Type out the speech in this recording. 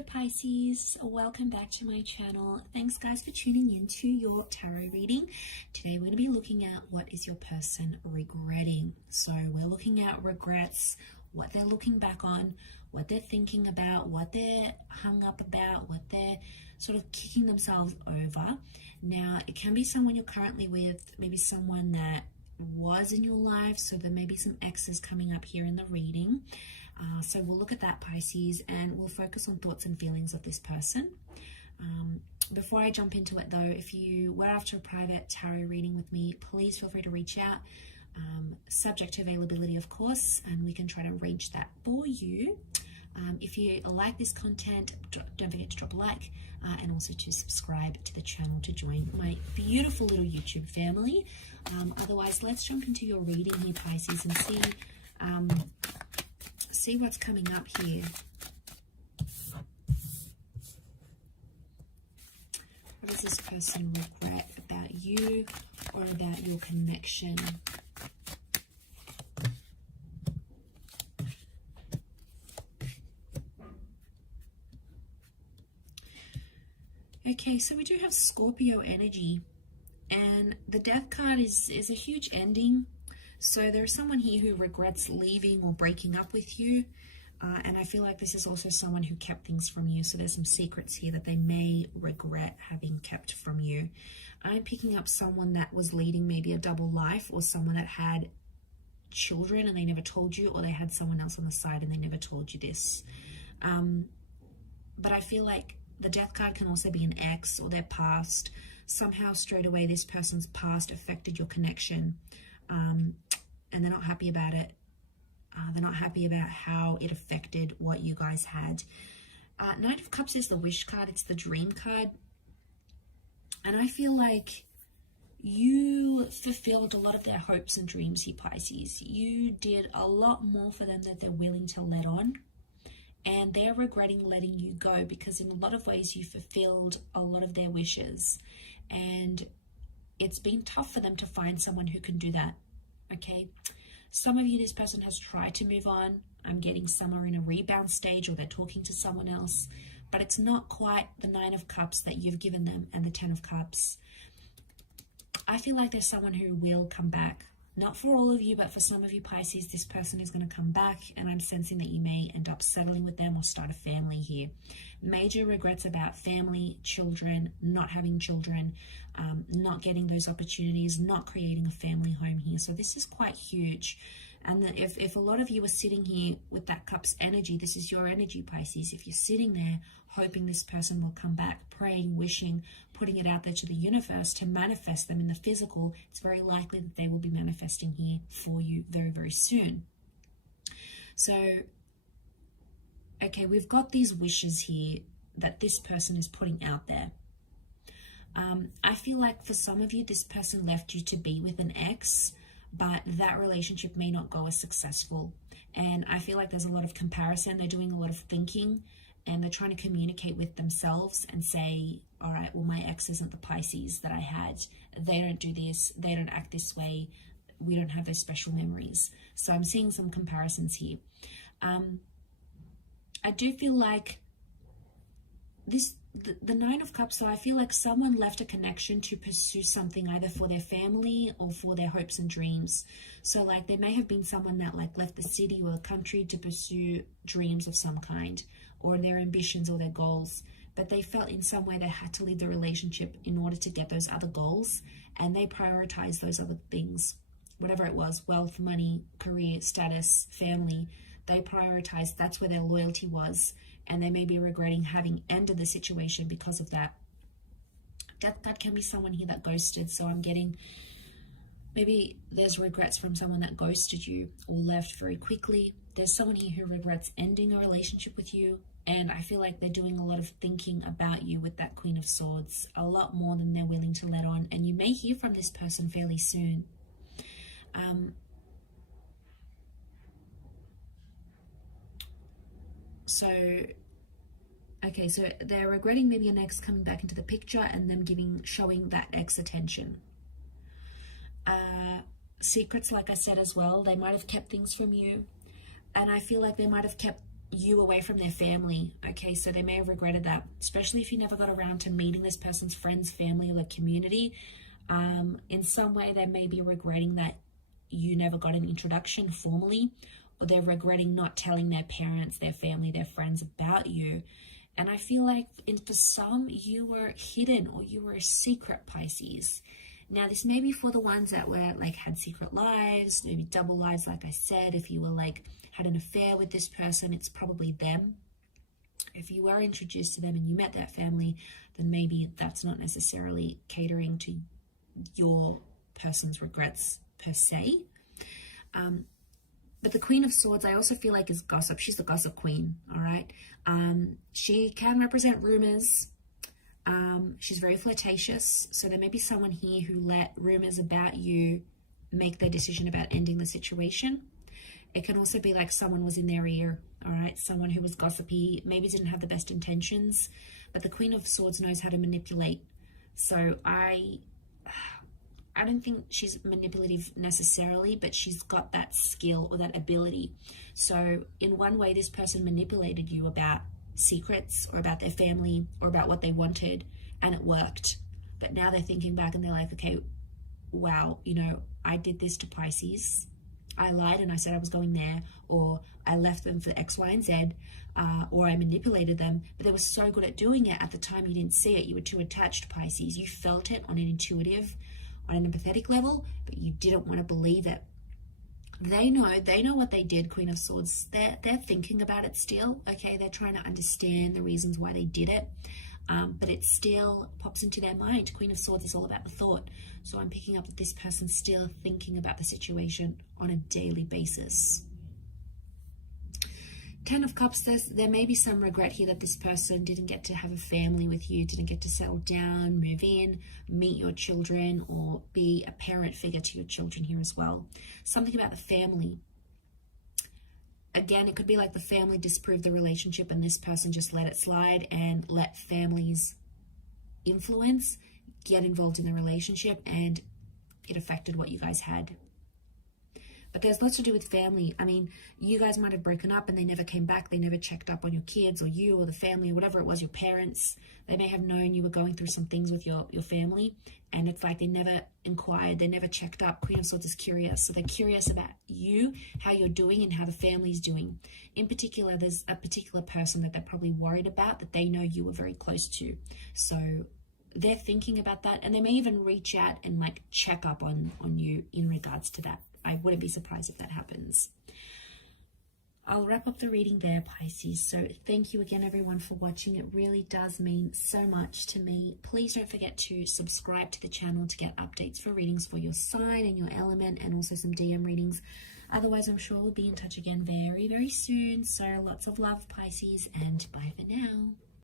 Hello Pisces, welcome back to my channel. Thanks guys for tuning in to your tarot reading. Today we're going to be looking at what is your person regretting. So we're looking at regrets, what they're looking back on, what they're thinking about, what they're hung up about, what they're sort of kicking themselves over. Now it can be someone you're currently with, maybe someone that was in your life, so there may be some exes coming up here in the reading. So we'll look at that, Pisces, and we'll focus on thoughts and feelings of this person. Before I jump into it though, if you were after a private tarot reading with me, please feel free to reach out, subject to availability of course, and we can try to arrange that for you. If you like this content, don't forget to drop a like and also to subscribe to the channel to join my beautiful little YouTube family. Otherwise, let's jump into your reading here, Pisces, and see what's coming up here. What does this person regret about you or about your connection? Okay, so we do have Scorpio energy, and the Death card is a huge ending. So there's someone here who regrets leaving or breaking up with you. And I feel like this is also someone who kept things from you. So there's some secrets here that they may regret having kept from you. I'm picking up someone that was leading maybe a double life, or someone that had children and they never told you, or they had someone else on the side and they never told you this. But I feel like the Death card can also be an ex or their past. Somehow straight away this person's past affected your connection. And they're not happy about it. They're not happy about how it affected what you guys had. Knight of Cups is the wish card. It's the dream card. And I feel like you fulfilled a lot of their hopes and dreams here, Pisces. You did a lot more for them than they're willing to let on. And they're regretting letting you go because in a lot of ways you fulfilled a lot of their wishes. And it's been tough for them to find someone who can do that. Okay, some of you, this person has tried to move on. I'm getting some are in a rebound stage, or they're talking to someone else, but it's not quite the 9 of Cups that you've given them and the 10 of Cups. I feel like there's someone who will come back. Not for all of you, but for some of you, Pisces, this person is going to come back, and I'm sensing that you may end up settling with them or start a family here. Major regrets about family, children, not having children, not getting those opportunities, not creating a family home here. So this is quite huge. And that if a lot of you are sitting here with that Cups energy, this is your energy, Pisces. If you're sitting there hoping this person will come back, praying, wishing, putting it out there to the universe to manifest them in the physical, it's very likely that they will be manifesting here for you very, very soon. So, okay, we've got these wishes here that this person is putting out there. I feel like for some of you, this person left you to be with an ex, but that relationship may not go as successful. And I feel like there's a lot of comparison. They're doing a lot of thinking, and they're trying to communicate with themselves and say, all right, well, my ex isn't the Pisces that I had. They don't do this. They don't act this way. We don't have those special memories. So I'm seeing some comparisons here. I do feel like the 9 of Cups, so I feel like someone left a connection to pursue something either for their family or for their hopes and dreams. So like there may have been someone that like left the city or the country to pursue dreams of some kind, or their ambitions or their goals, but they felt in some way they had to leave the relationship in order to get those other goals, and they prioritized those other things, whatever it was, wealth, money, career, status, family. They prioritized, that's where their loyalty was, and they may be regretting having ended the situation because of that. Death card can be someone here that ghosted, so I'm getting maybe there's regrets from someone that ghosted you or left very quickly. There's someone here who regrets ending a relationship with you, and I feel like they're doing a lot of thinking about you with that Queen of Swords, a lot more than they're willing to let on, and you may hear from this person fairly soon. Okay, so they're regretting maybe an ex coming back into the picture and them showing that ex attention. Secrets, like I said as well, they might have kept things from you, and I feel like they might have kept you away from their family. Okay, so they may have regretted that, especially if you never got around to meeting this person's friends, family, or the community. In some way, they may be regretting that you never got an introduction formally, or they're regretting not telling their parents, their family, their friends about you. And I feel like for some, you were hidden, or you were a secret, Pisces. Now, this may be for the ones that were like had secret lives, maybe double lives, like I said. If you were like had an affair with this person, it's probably them. If you were introduced to them and you met that family, then maybe that's not necessarily catering to your person's regrets per se. But the Queen of Swords, I also feel like, is gossip. She's the gossip queen, all right? She can represent rumors. She's very flirtatious. So there may be someone here who let rumors about you make their decision about ending the situation. It can also be like someone was in their ear, all right? Someone who was gossipy, maybe didn't have the best intentions, but the Queen of Swords knows how to manipulate. So I don't think she's manipulative necessarily, but she's got that skill or that ability. So in one way, this person manipulated you about secrets or about their family or about what they wanted, and it worked. But now they're thinking back and they're like, okay, wow, you know, I did this to Pisces. I lied and I said I was going there, or I left them for X, Y, and Z, or I manipulated them. But they were so good at doing it at the time you didn't see it. You were too attached to Pisces. You felt it on an intuitive, on an empathetic level, but you didn't want to believe it. They know what they did, Queen of Swords. They're thinking about it still, okay? They're trying to understand the reasons why they did it, but it still pops into their mind. Queen of Swords is all about the thought. So I'm picking up that this person's still thinking about the situation on a daily basis. Ten of Cups says there may be some regret here that this person didn't get to have a family with you, didn't get to settle down, move in, meet your children, or be a parent figure to your children here as well. Something about the family. Again, it could be like the family disproved the relationship and this person just let it slide and let family's influence get involved in the relationship, and it affected what you guys had. But there's lots to do with family. I mean, you guys might have broken up and they never came back. They never checked up on your kids or you or the family or whatever it was, your parents. They may have known you were going through some things with your family, and it's like they never inquired. They never checked up. Queen of Swords is curious. So they're curious about you, how you're doing, and how the family's doing. In particular, there's a particular person that they're probably worried about that they know you were very close to. So they're thinking about that, and they may even reach out and like check up on you in regards to that. I wouldn't be surprised if that happens. I'll wrap up the reading there, Pisces. So thank you again, everyone, for watching. It really does mean so much to me. Please don't forget to subscribe to the channel to get updates for readings for your sign and your element, and also some DM readings. Otherwise, I'm sure we'll be in touch again very, very soon. So lots of love, Pisces, and bye for now.